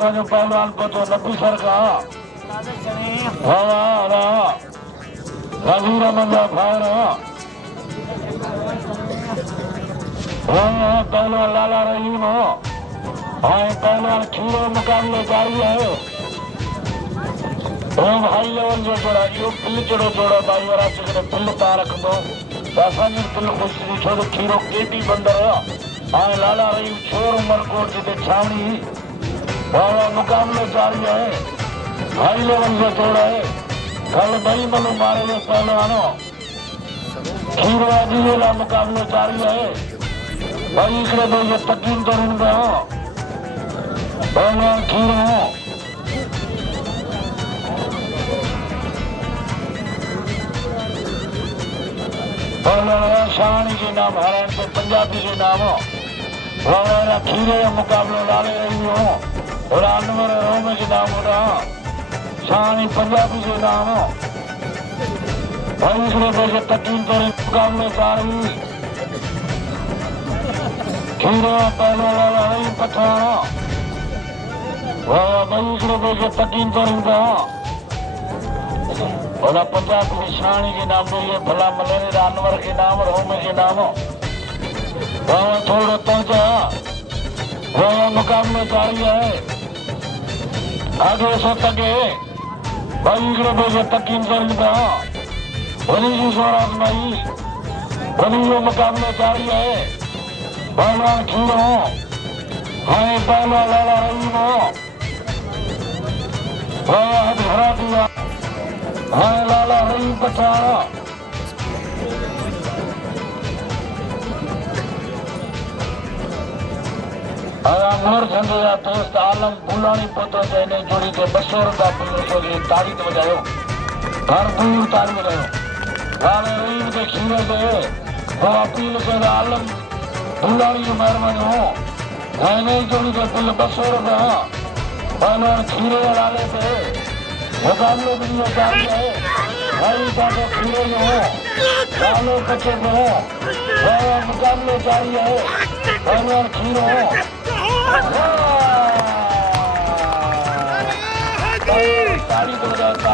पंहिंजो पहलवान पहुतो नबी सर खां वज़ीर मंजा फायर पहलवान लाला रहीम पहलवान खीरो मुकाबलो जारी है। हाई लेवल जो जोड़ा इहो पिल जहिड़ो जोड़ो भाई वराच करे पिल पा रखंदो त असांजी पिल ख़ुशि थी छो त खीरो केडी बंदर हाणे लाला रहीम छोर उमरकोट जिते छावनी मुकाबलो जारी है। हाई लेवल जो जोड़ा है कल बई मनु मारे जो पहलवानो खीरो अजीजे लाइ मुकाबलो जारी है। भाई हिकिड़े ॿिए जो तकीन तरीन पिया पहलवान खीरो शानी के नाम हरण के पंजाबी के नाम खीरे का मुकाबलो लाले रही हो और अनवर रोम के नाम होता शानी पंजाबी के नाम भाई तकीन तो मुकाबले जारी खीरे पहले लाला रही पठाना भाई तकीन तो भला पंजाब की शानी के नाम ये भला मलेरे अनवर के नाम रोम के नाम थोड़ा तंजा मुकाबले जारी है। आगे सो तके भाई तकीन करींदा वही जी स्वराज भाई वही जो मुकाबले जारी है। पहलवान खीरो हाणे पहलवान लाला रहीम हरा दिया हाणे लाला रहीम पठाना नूर झंडे जा दोस्त आलम बुलानी पहुतो जैने जोड़ी के 200 रुपया पुलिस जी ताड़ी तो बजायो भरपूर ताड़ी बजायो लाले रहीम के खीरे से वो अपील कर आलम बुलानी की मेहरबानी हो जैने जोड़ी के पुल 200 रुपया पहलवान खीरे लाले पे मुकाबलो भी ये जारी है। भाई बाबा खीरे जो लालो कच्चे में हो मुकाबले जारी है। पहलवान खीरो ताड़ी तो बजाता